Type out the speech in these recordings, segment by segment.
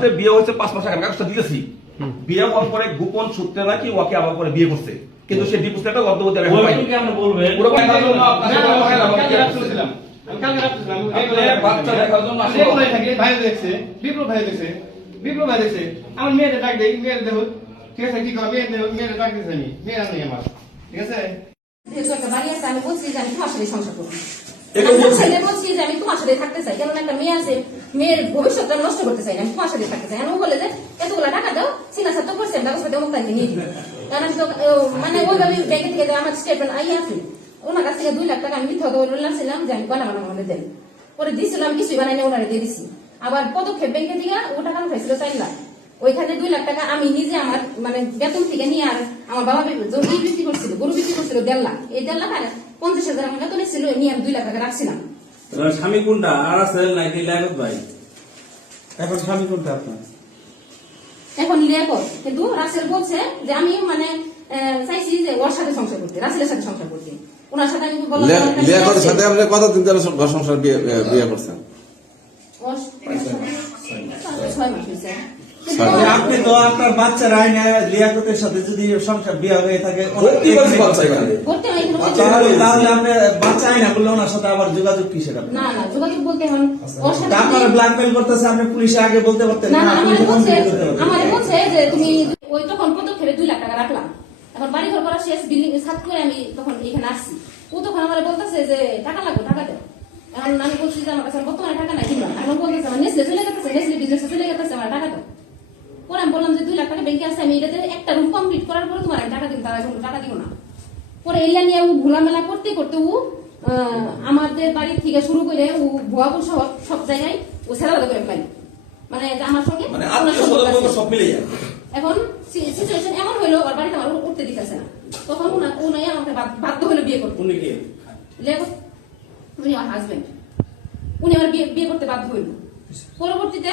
সাথে বিয়ে হয়েছে 5 মাস আগে, কাগজটা দিতেছি। বিয়ে হওয়ার পরে গোপন সূত্রে নাকি ওকে আমার পরে বিয়ে করছে, কিন্তু সে ডিভোর্সটা লব্ধবতী আমি পাইনি। কেমন বলবেন? পুরো কথা জন্য আপনাকে কালকে রাখছিলাম, আমি কালকে রাখছিলাম, বাচ্চা দেখার জন্য আসলে কোথায় থাকি ভাই দেখছে, বিপ্লব ভাই দেখছে, বিপ্লব ভাই দেখছে আমার মেয়েটা ডাক দেই, মেয়েটা দেখো ঠিক আছে, কি করবে মেয়েটা ডাক দিছে, আমি মেয়েরা নেই আমার, ঠিক আছে। যেহেতু একটা বাড়ি আছে, আমি বলছি যে আমি তোমার সাথে সংসার করবো, এটা বলছি বলছি যে আমি তোমার সাথে থাকতে চাই, কেন একটা মেয়ে আছে, মেয়ের ভবিষ্যৎটা নষ্ট করতে চাই না, আমি তোমার সাথে থাকতে চাই। আমি বলে যে এতগুলো টাকা দাও, সিগনেচার তো করছেন, ব্যবস্থা অমুক তারিখে নিয়ে দিবে, কারণ আমি তো মানে ওইভাবে ব্যাংকে থেকে আমার স্টেটমেন্ট আই আছে, ওনার কাছ থেকে 2 লাখ টাকা আমি মিথ্যা বললাম যে আমি গয়না বানাবো আমাদের দেন, পরে দিচ্ছিল, আমি কিছুই বানাই ওনারে দিয়ে দিচ্ছি। আবার পদক্ষেপ ব্যাংকে থেকে ও টাকা উঠাইছিল 4 লাখ, ওইখানে 2 লাখ টাকা আমি নিজে আমার মানে বেতন থেকে নিয়ে, আর আমার বাবা জমি বিক্রি করছিল, গরু বিক্রি করছিল 1.5 লাখ, এই 1.5 লাখ আর 50,000 আমার বেতন ছিল, নিয়ে আমি 2 লাখ টাকা রাখছিলাম। স্বামী কোনটা আর আছে নাকি লাইনত ভাই? এখন স্বামী কোনটা আপনার? এখন লিয়াকত, কিন্তু রাসেল বলছে যে আমি মানে চাইছি যে ওর সাথে সংসার করতে, রাসেলের সাথে সংসার করতে। ওনার সাথে আমি বললাম লিয়াকতের সাথে আপনি কতদিন ধরে ঘর সংসার বিয়ে করছেন? 6 মাস হয়েছে। আপনি তো আপনার বাচ্চার আইনে লিয়াকতের সাথে যদি সংসার বিয়ে হয়ে থাকে কি বলছে বাচ্চা এখানে? করতে হয় কিন্তু তাহলে আপনি বাচ্চা আইনা করলে ওনার সাথে আবার যোগাযোগ কিসের? না না যোগাযোগ বলতে এখন ওর সাথে আপনারা ব্ল্যাকমেল করতেছে, আপনি পুলিশে আগে বলতে পারতেন না না, না, পুলিশে কমপ্লেইন করতে পারতেন। আমার বলছে যে তুমি ওই তখন পদক্ষেপে 2 লাখ টাকা রাখলাম, এখন বাড়ি ঘর করা শেষ, বিল্ডিং ছাদ করে আমি তখন এখানে আসছি, ও তখন আমার বলতেছে যে টাকা লাগবে, টাকা দে। এখন আমি বলছি যে আমার কাছে বর্তমানে টাকা নাই, কিনবা। এখন বলতেছে আমার নেসলে চলে গেছে, নেসলে বিজনেসে চলে গেছে, আমার টাকা দাও। পরে আমি বললাম যে 2 লাখ টাকা ব্যাংকে আছে, আমি এটাতে একটা রুম কমপ্লিট করার পরে তোমার আমি টাকা দিব, তারা এখন টাকা দিব না। পরে এলা নিয়ে ও ঘোলামেলা করতে করতে ও আমাদের বাড়ি থেকে শুরু করে ও ভুয়াপুর শহর সব জায়গায় ও সেরালাদা করে ফেলে, মানে আমার সঙ্গে মানে আত্মীয়-স্বজন সব মিলে যায়। এখন সিচুয়েশন এমন হইলো, ওর বাড়িতে আমার উঠতে দিতেছে না, তখন উনি আমাকে বাধ্য হলো বিয়ে করতে। উনি কি? উনি আমার হাজবেন্ড, উনি আমার বিয়ে করতে বাধ্য হইল। পরবর্তীতে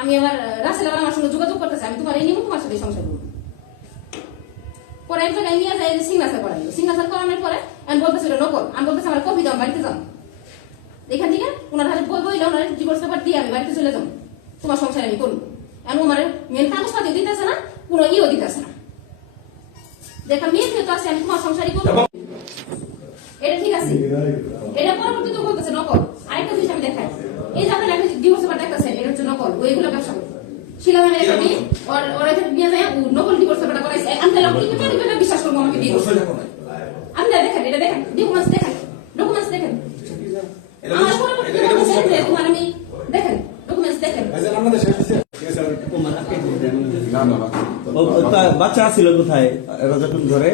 আমি আবার রাসেল আবার আমার সঙ্গে যোগাযোগ করতেছে, আমি তোমার এই নিব, তোমার সাথে সংসার করবো। পরে এক জায়গায় নিয়ে যাই সিগনেচার করাইলো, সিগনেচার করানোর পরে আমি বলতেছিল নকল, আমি বলতেছি আমার কফি দাও, বাড়িতে যাও, এখান থেকে ওনার হাতে বই বইলে ওনার ডিভোর্স পেপার দিয়ে আমি বাড়িতে চলে যাবো, তোমার সংসার আমি করবো। এখন আমার মেন কাগজপাতি দিতেছে না, কোনো ইও দিতেছে না, দেখা মেয়ে থেকে তো আছে, আমি তোমার সংসারই করবো, এটা ঠিক আছে। এটা পরবর্তীতে বলতেছে নকল। আরেকটা জিনিস আমি দেখাই, এই যে আপনার ডিভোর্স পেপার দেখতেছেন, এটা হচ্ছে নকল, ওইগুলো ব্যবসা করে শিলা নামের একটা মেয়ে, ওর এখানে নিয়ে যায় নকল ডিভোর্স পেপারটা করাইছে। আমি তাহলে আপনি বিশ্বাস করবো আমাকে বিয়ে করছে? আপনি দেখেন, এটা দেখেন, ডকুমেন্টস দেখেন, ডকুমেন্টস দেখেন, আমার পরবর্তীতে বলতেছে যে তোমার আমি দেখেন ডকুমেন্টস দেখেন। বাচ্চা ছিল কোথায় এরা যখন ধরে?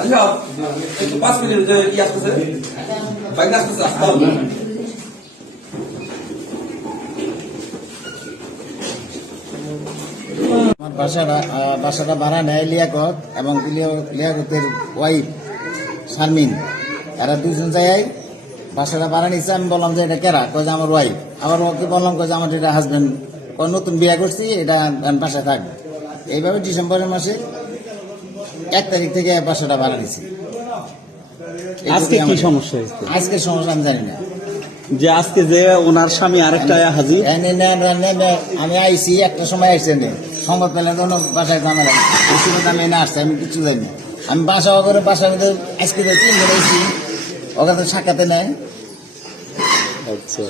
আচ্ছা, 5 মিনিট ইয়ে আসতেছে, বাইক আসতেছে, আসতে হবে। আমার বাসাটা ভাড়া নেয় লিয়াকত এবং লিয়াকতের ওয়াইফ শারমিন, এরা 2জন যায় বাসাটা ভাড়া নিচ্ছে। আমি বললাম যে এটা কেরা, কয় যে আমার ওয়াইফ। আবার ওকে বললাম কয় যে আমার এটা হাজবেন্ড, নতুন বিয়ে করছি, এটা বাসায় থাকবে। এইভাবে ডিসেম্বরের মাসে 1 তারিখ থেকে বাসাটা ভাড়া নিচ্ছি। আজকে কি সমস্যা হয়েছে? আজকে সমস্যা আমি জানি না, যে আজকে যে ওনার স্বামী আরেকটা হাজির, আমি আইসি একটা সময় আইসি সংবাদ পেলে বাসায় ঝামেলা, আমি এনে আসছি, আমি কিছু জানি। আমি বাসা করে বাসার মধ্যে আজকে 3 দিন আইসি, ওখানে সাক্ষাতে নেয়। আচ্ছা।